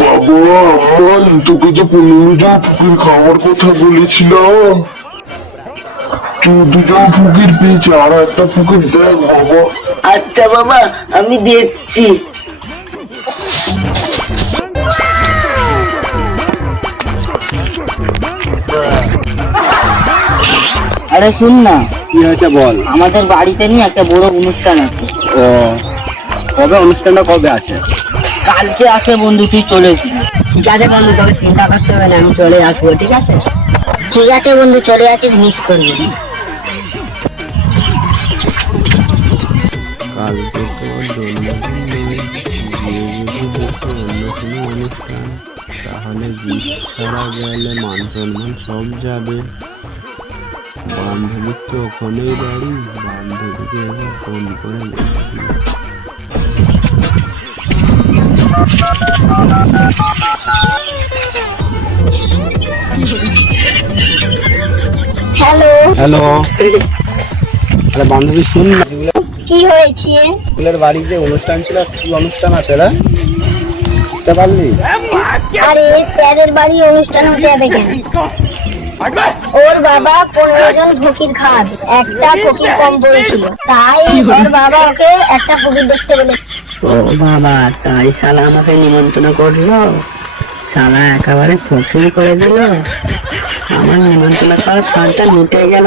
বাবা, আমান তোকে যে 15 জন ফকির খাওয়ার কথা বলেছিলাম, 14 জন ফকির পেয়েছে। আর একটা ফকির দেখ বাবা। আচ্ছা বাবা, আমি দেখছি। আরে শুন না, কি হয়েছে বল। আমাদের বাড়িতে নিয়ে একটা বড় অনুষ্ঠান আছে। ও, কবে অনুষ্ঠানটা কবে আছে? কালকে আছে বন্ধু, তুই চলে এসবি। ঠিক আছে বন্ধু, তোকে চিন্তা করতে হবে না, আমি চলে আসবো। ঠিক আছে ঠিক আছে বন্ধু, চলে আসিস, মিস করবি না। কালকে তোর জন্মদিন নয়, গিয়ে যদি দেখি অন্য কোনো অনুষ্ঠান, তাহলে গিফট ছাড়া গেলে মান সম্মান সব যাবে। বান্ধবীর তো ওখানেই বাড়ি, বান্ধবীকে এবার ফোন করে দেখি। Hello, hello. আরে বান্ধবী শুন না, কি হয়েছে? স্কুলের বাড়িতে অনুষ্ঠান ছিল। কি অনুষ্ঠান আছে রে, বুঝতে পারলি? আরে তাদের বাড়ি অনুষ্ঠান হতে যাবে কেন? ওর বাবা 15 জন ফকির খাওয়াবে, একটা ফকির কম পড়েছিল, তাই ওর বাবা ওকে একটা ফকির দেখতে বলে। ও বাবা, তাই শালা আমাকে নিমন্ত্রণ করলো? শালা একেবারে ফকির করে দিল। আমার নিমন্ত্রণ করার সালটা মিটে গেল।